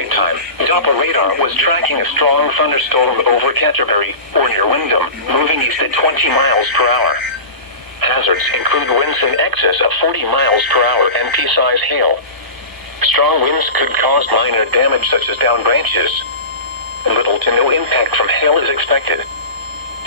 daylight time, COPPA radar was tracking a strong thunderstorm over Canterbury, or near Wyndham, moving east at 20 miles per hour. Hazards include winds in excess of 40 miles per hour and pea-sized hail. Strong winds could cause minor damage such as downed branches. Little to no impact from hail is expected.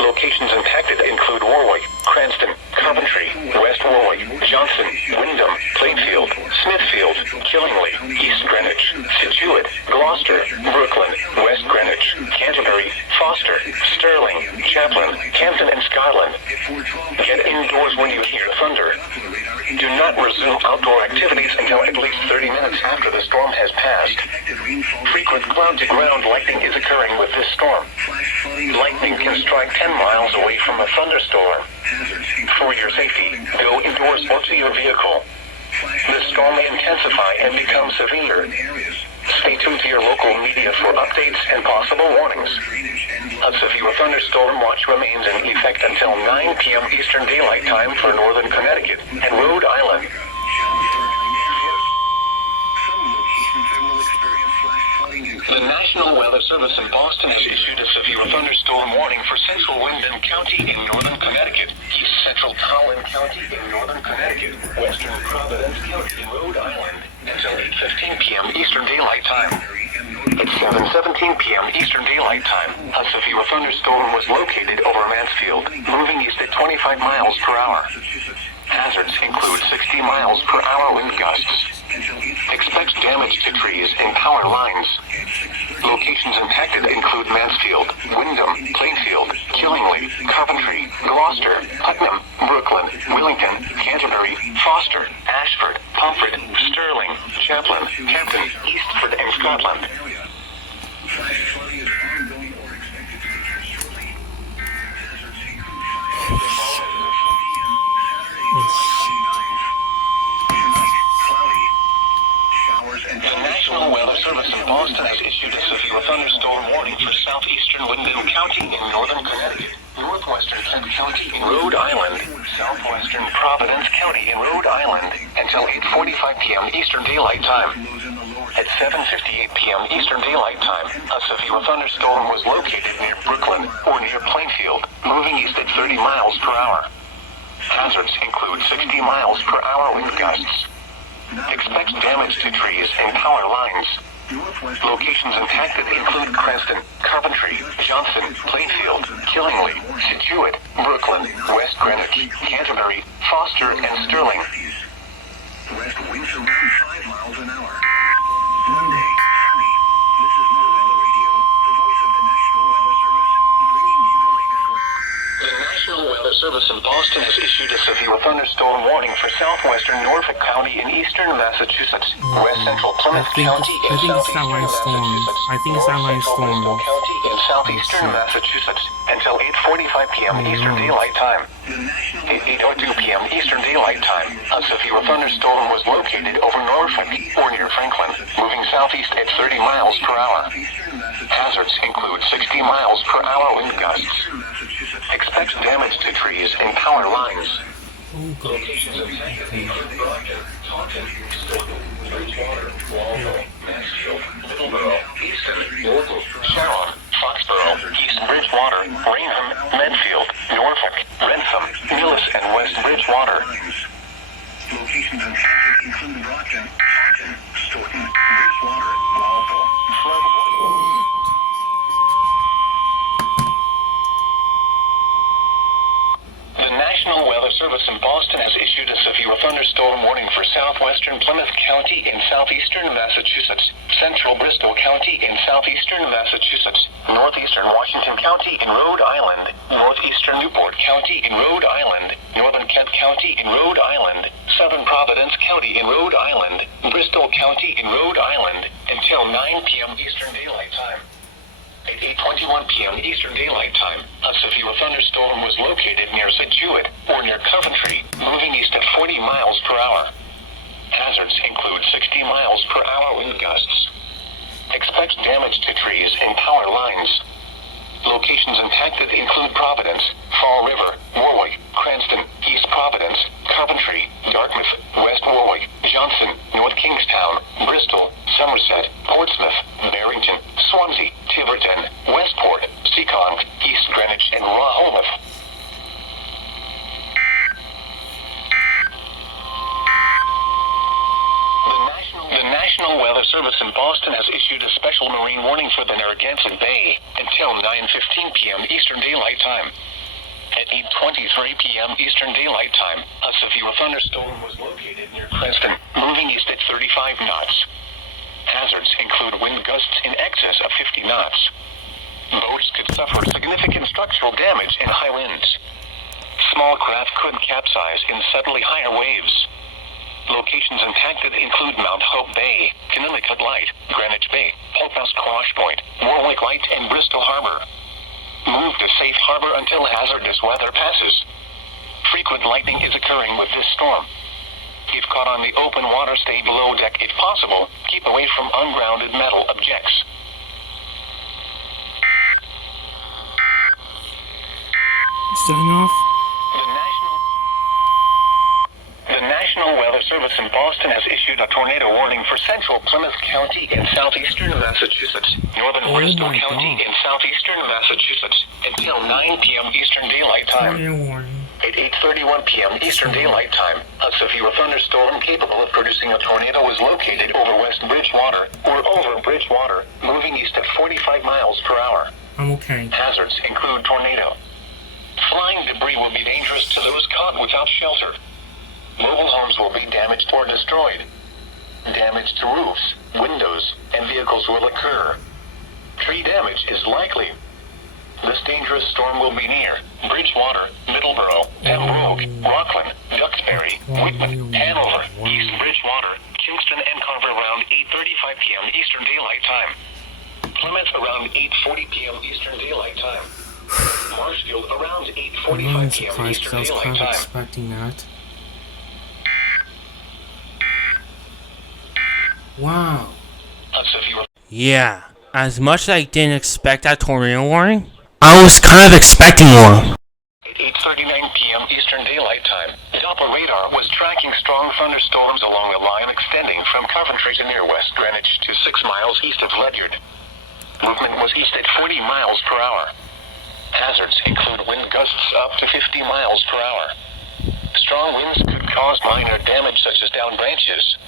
Locations impacted include Warwick, Cranston, Coventry, West Warwick, Johnson, Wyndham, Plainfield, Smithfield, Killingly, East Greenwich, Situate, Gloucester, Brooklyn, West Greenwich, Canterbury, Foster, Stirling, Chaplin, Hampton and Scotland. Get indoors when you hear thunder. Do not resume outdoor activities until at least 30 minutes after the storm has passed. Frequent cloud-to-ground lightning is occurring with this storm. Lightning can strike 10 miles away from a thunderstorm. For your safety, go indoors or to your vehicle. The storm may intensify and become severe. Stay tuned to your local media for updates and possible warnings. A severe thunderstorm watch remains in effect until 9 p.m. Eastern Daylight Time for northern Connecticut and Rhode Island. The National Weather Service in Boston has issued a severe thunderstorm warning for central Wyndham County in northern Connecticut, east central Tolland County in northern Connecticut, western Providence County in Rhode Island, until 8:15 p.m. Eastern Daylight Time. At 7:17 p.m. Eastern Daylight Time, a severe thunderstorm was located over Mansfield, moving east at 25 miles per hour. Hazards include 60 miles per hour wind gusts. Expect damage to trees and power lines. Locations impacted include Mansfield, Wyndham, Plainfield, Killingly, Coventry, Gloucester, Putnam, Brooklyn, Willington, Canterbury, Foster, Ashford, Pomfret, Stirling, Chaplin, Hampton, Eastford, and Scotland. The National Weather Service in Boston has issued a severe thunderstorm warning for southeastern Wyndham County in northern Connecticut, northwestern Kent County in Rhode Island, southwestern Providence County in Rhode Island, until 8:45 p.m. Eastern Daylight Time. At 7:58 p.m. Eastern Daylight Time, a severe thunderstorm was located near Brooklyn or near Plainfield, moving east at 30 miles per hour. Hazards include 60 miles per hour wind gusts. Expect damage to trees and power lines. Locations impacted include Cranston, Coventry, Johnson, Plainfield, Killingly, Situate, Brooklyn, West Greenwich, Canterbury, Foster, and Stirling. The west winds around 5 miles an hour. Monday, sunny. This is Weather Radio, the voice of the National Weather Service, bringing you the latest weather. The National Weather Service in Boston has issued a severe thunderstorm warning for southwestern Norfolk County in eastern Massachusetts, west central Plymouth County in southeastern Massachusetts, north central Bristol County in southeastern Massachusetts, until 8:45 p.m. Eastern Daylight Time. At 8:02 p.m. Eastern Daylight Time, a severe thunderstorm was located over Norfolk or near Franklin, moving southeast at 30 miles per hour. Hazards include 60 miles per hour wind gusts. Expect damage to trees and power lines. Locations affected include Brockton, Taunton, Stoughton, Bridgewater, Waldo, Mansfield, Middleborough, Easton, Norton, Sharon, Foxborough, East Bridgewater, Raynham, Medfield, Norfolk, Wrentham, Millis, and West Bridgewater. Locations impacted include Brockton, Taunton, Stoughton, Bridgewater, Waldo, The National Weather Service in Boston has issued a severe thunderstorm warning for southwestern Plymouth County in southeastern Massachusetts, central Bristol County in southeastern Massachusetts, northeastern Washington County in Rhode Island, northeastern Newport County in Rhode Island, northern Kent County in Rhode Island, southern Providence County in Rhode Island, Bristol County in Rhode Island, until 9 p.m. Eastern Daylight Time. At 8:21 p.m. Eastern Daylight Time, a severe thunderstorm was located near Situate or near Coventry, moving east at 40 miles per hour. Hazards include 60 miles per hour wind gusts. Expect damage to trees and power lines. Locations impacted include Providence, Fall River, Warwick, Cranston, East Providence, Coventry, Dartmouth, West Warwick, Johnson, North Kingstown, Bristol, Somerset, Portsmouth, Barrington, Swansea, Tiverton, Westport, Seekonk, East Greenwich, and Rehoboth. The National Weather Service in Boston has issued a special marine warning for the Narragansett Bay until 9:15 p.m. Eastern Daylight Time. At 8:23 p.m. Eastern Daylight Time, a severe thunderstorm was located near Creston, moving east at 35 knots. Hazards include wind gusts in excess of 50 knots. Boats could suffer significant structural damage in high winds. Small craft could capsize in suddenly higher waves. Locations impacted include Mount Hope Bay, Connecticut Light, Greenwich Bay, Hopehouse Quash Point, Warwick Light, and Bristol Harbor. Move to safe harbor until hazardous weather passes. Frequent lightning is occurring with this storm. If caught on the open water, stay below deck if possible. Keep away from ungrounded metal objects. Starting off. The National Weather Service in Boston has issued a tornado warning for central Plymouth County in southeastern Massachusetts, northern Bristol County in southeastern Massachusetts, until 9 p.m. Eastern Daylight Time. At 8:31 p.m. Eastern Daylight Time, a severe thunderstorm capable of producing a tornado was located over West Bridgewater, or over Bridgewater, moving east at 45 miles per hour. I'm okay. Hazards include tornado. Flying debris will be dangerous to those caught without shelter. Mobile homes will be damaged or destroyed. Damage to roofs, windows, and vehicles will occur. Tree damage is likely. This dangerous storm will be near Bridgewater, Middleborough, Pembroke, Rockland, Duxbury, Whitman, Hanover, East Bridgewater, Kingston, and Carver around 8:35 p.m. Eastern Daylight Time. Plymouth around 8:40 p.m. Eastern Daylight Time. Marshfield around 8:45 p.m. Eastern Daylight Time. I was expecting that. Wow. Yeah, as much as I didn't expect that tornado warning, I was kind of expecting one. At 8:39 p.m. Eastern Daylight Time, Doppler radar was tracking strong thunderstorms along the line extending from Coventry to near West Greenwich to 6 miles east of Ledyard. Movement was east at 40 miles per hour. Hazards include wind gusts up to 50 miles per hour. Strong winds could cause minor damage such as downed branches.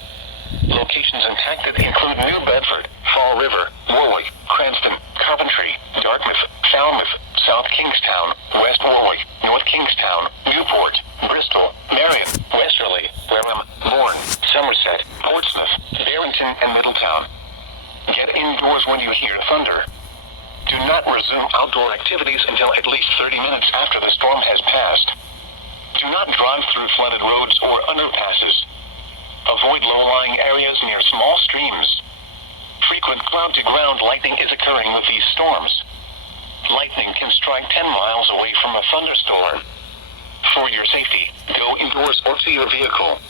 Locations impacted include New Bedford, Fall River, Warwick, Cranston, Coventry, Dartmouth, Falmouth, South Kingstown, West Warwick, North Kingstown, Newport, Bristol, Marion, Westerly, Wareham, Bourne, Somerset, Portsmouth, Barrington, and Middletown. Get indoors when you hear thunder. Do not resume outdoor activities until at least 30 minutes after the storm has passed. Do not drive through flooded roads or underpasses. Avoid low-lying areas near small streams. Frequent cloud-to-ground lightning is occurring with these storms. Lightning can strike 10 miles away from a thunderstorm. For your safety, go indoors or to your vehicle.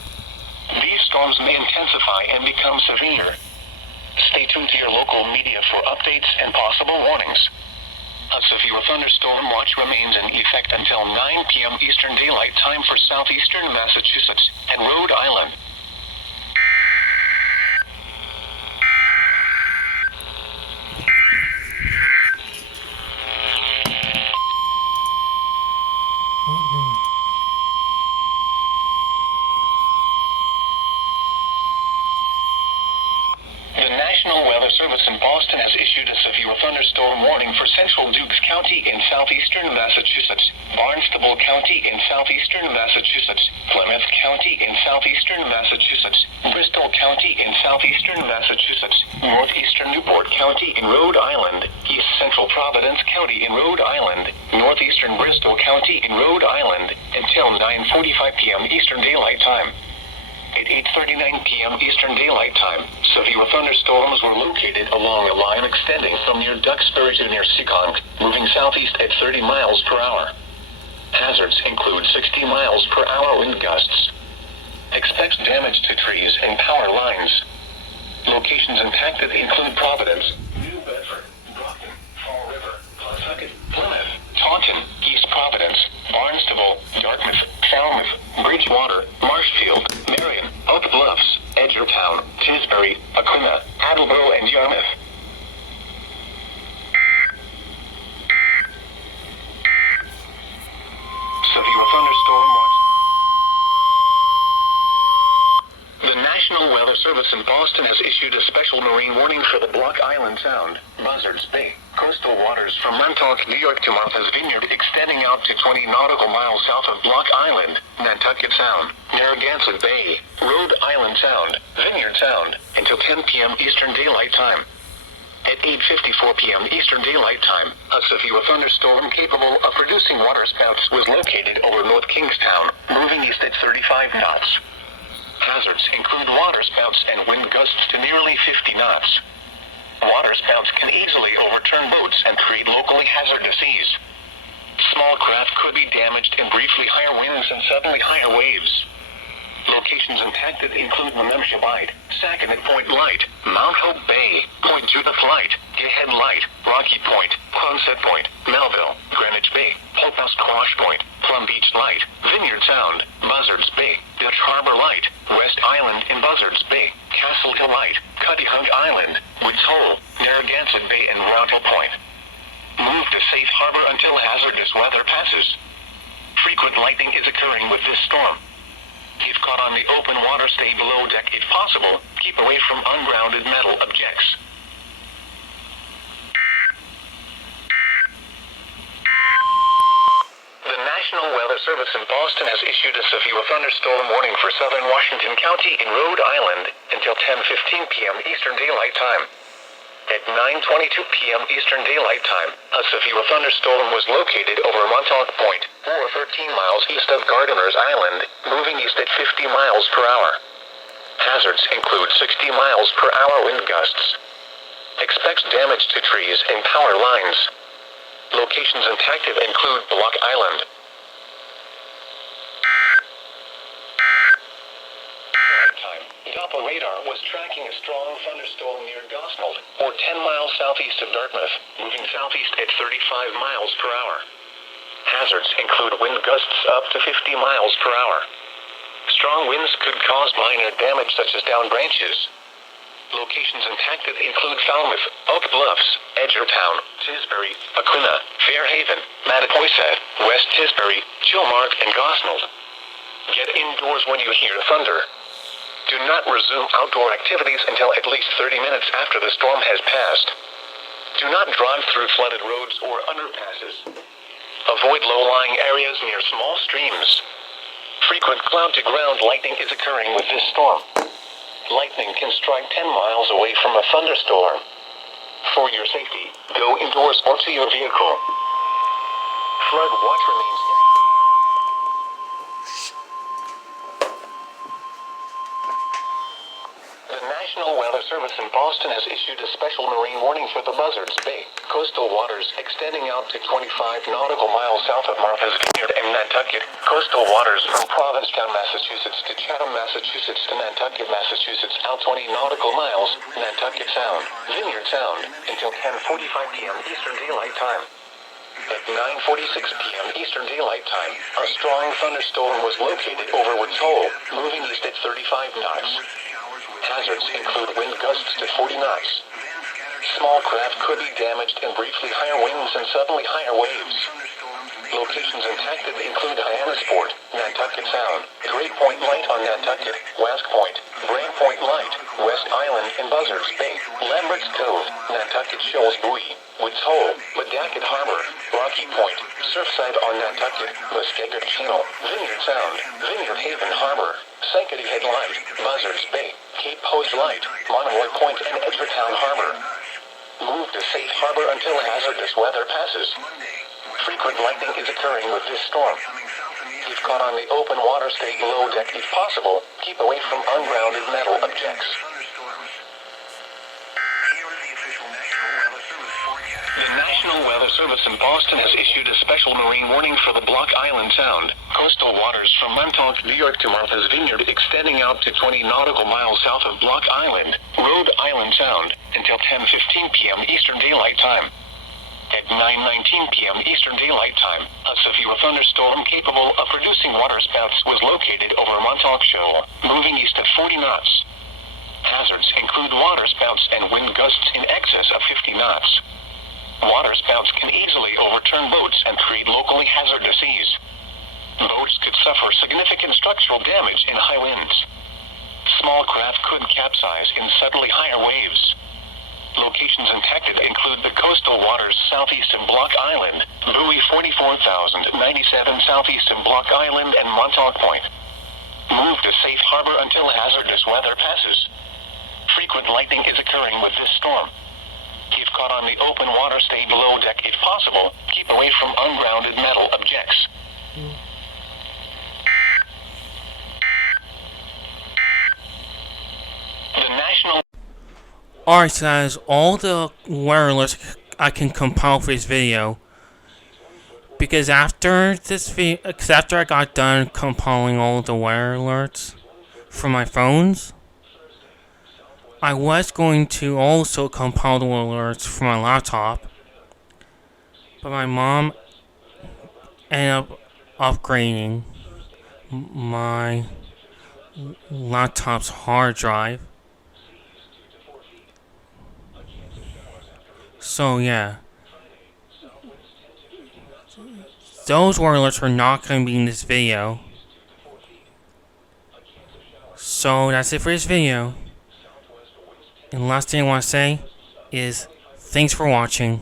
These storms may intensify and become severe. Stay tuned to your local media for updates and possible warnings. A severe thunderstorm watch remains in effect until 9 p.m. Eastern Daylight Time for southeastern Massachusetts and Rhode Island. The National Weather Service in Boston has issued a severe thunderstorm warning for central Dukes County in southeastern Massachusetts, Barnstable County in southeastern Massachusetts, Plymouth County in southeastern Massachusetts, Bristol County in southeastern Massachusetts, northeastern Newport County in Rhode Island, east central Providence County in Rhode Island, northeastern Bristol County in Rhode Island, until 9:45 p.m. Eastern Daylight Time. At 8:39 p.m. Eastern Daylight Time, severe thunderstorms were located along a line extending from near Duxbury to near Seekonk, moving southeast at 30 miles per hour. Hazards include 60 miles per hour wind gusts. Expect damage to trees and power lines. Locations impacted include Providence, New Bedford, Brockton, Fall River, Pawtucket, Plymouth, Taunton, East Providence, Barnstable, Dartmouth, Falmouth, Bridgewater, Marshfield, Marion, Oak Bluffs, Edgertown, Tisbury, Aquina, Attleboro, and Yarmouth. Severe thunderstorm watch. The National Weather Service in Boston has issued a special marine warning for the Block Island Sound, Buzzards Bay, coastal waters from Montauk, New York to Martha's Vineyard, extending out to 20 nautical miles south of Block Island, Nantucket Sound, Narragansett Bay, Rhode Island Sound, Vineyard Sound, until 10 p.m. Eastern Daylight Time. At 8:54 p.m. Eastern Daylight Time, a severe thunderstorm capable of producing waterspouts was located over North Kingstown, moving east at 35 knots. Hazards include waterspouts and wind gusts to nearly 50 knots. Waterspouts can easily overturn boats and create locally hazardous seas. Small craft could be damaged in briefly higher winds and suddenly higher waves. Locations impacted include Memphis Bight, Sackett Point Light, Mount Hope Bay, Point Judith Light, Gayhead Light, Rocky Point, Quonset Point, Melville, Greenwich Bay, Hope House Quash Point, Plum Beach Light, Vineyard Sound, Buzzards Bay, Dutch Harbor Light, West Island in Buzzards Bay, Castle Hill Light, Cuttyhunk Island, Woods Hole, Narragansett Bay, and Roundhill Point. Move to safe harbor until hazardous weather passes. Frequent lightning is occurring with this storm. If caught on the open water, stay below deck if possible. Keep away from ungrounded metal objects. The National Weather Service in Boston has issued a severe thunderstorm warning for southern Washington County in Rhode Island until 10:15 p.m. Eastern Daylight Time. At 9:22 p.m. Eastern Daylight Time, a severe thunderstorm was located over Montauk Point, or 13 miles east of Gardiner's Island, moving east at 50 miles per hour. Hazards include 60 miles per hour wind gusts. Expect damage to trees and power lines. Locations impacted include Block Island. COPPA radar was tracking a strong thunderstorm near Gosnold, or 10 miles southeast of Dartmouth, moving southeast at 35 miles per hour. Hazards include wind gusts up to 50 miles per hour. Strong winds could cause minor damage such as downed branches. Locations impacted include Falmouth, Oak Bluffs, Edgertown, Tisbury, Aquina, Fairhaven, Mattapoisett, West Tisbury, Chilmark, and Gosnold. Get indoors when you hear thunder. Do not resume outdoor activities until at least 30 minutes after the storm has passed. Do not drive through flooded roads or underpasses. Avoid low-lying areas near small streams. Frequent cloud-to-ground lightning is occurring with this storm. Lightning can strike 10 miles away from a thunderstorm. For your safety, go indoors or to your vehicle. Flood watch remains in. The National Weather Service in Boston has issued a special marine warning for the Buzzards Bay, coastal waters extending out to 25 nautical miles south of Martha's Vineyard and Nantucket, coastal waters from Provincetown, Massachusetts to Chatham, Massachusetts to Nantucket, Massachusetts, out 20 nautical miles, Nantucket Sound, Vineyard Sound, until 10:45 p.m. Eastern Daylight Time. At 9:46 p.m. Eastern Daylight Time, a strong thunderstorm was located over Woods Hole, moving east at 35 knots. Hazards include wind gusts to 40 knots. Small craft could be damaged in briefly higher winds and suddenly higher waves. Locations impacted include Hyannisport, Nantucket Sound, Great Point Light on Nantucket, West Point, Brant Point Light, West Island in Buzzards Bay, Lambert's Cove, Nantucket Shoals Buoy, Woods Hole, Madacket Harbor, Rocky Point, Surfside on Nantucket, Muskegee Channel, Vineyard Sound, Vineyard Haven Harbor, Sankaty Head Light, Buzzards Bay, Cape Hose Light, Monomoy Point, and Edgertown Harbor. Move to safe harbor until hazardous weather passes. Frequent lightning is occurring with this storm. If caught on the open water, stay below deck if possible. Keep away from ungrounded metal objects. The National Weather Service in Boston has issued a special marine warning for the Block Island Sound, coastal waters from Montauk, New York to Martha's Vineyard, extending out to 20 nautical miles south of Block Island, Rhode Island Sound, until 10:15 p.m. Eastern Daylight Time. At 9:19 p.m. Eastern Daylight Time, a severe thunderstorm capable of producing waterspouts was located over Montauk Shoal, moving east at 40 knots. alerts include waterspouts and wind gusts in excess of 50 knots. Waterspouts can easily overturn boats and create locally hazardous seas. Boats could suffer significant structural damage in high winds. Small craft could capsize in subtly higher waves. Locations impacted include the coastal waters southeast of Block Island, buoy 44,097 southeast of Block Island, and Montauk Point. Move to safe harbor until hazardous weather passes. Frequent lightning is occurring with this storm. If caught on the open water, stay below deck if possible. Keep away from ungrounded metal objects. The National... Alright, so that is all the weather alerts I can compile for this video. Because after this video, after I got done compiling all the weather alerts for my phones, I was going to also compile the weather alerts for my laptop. But my mom ended up upgrading my laptop's hard drive. So yeah, those weather alerts are not going to be in this video. So that's it for this video. And the last thing I want to say is thanks for watching.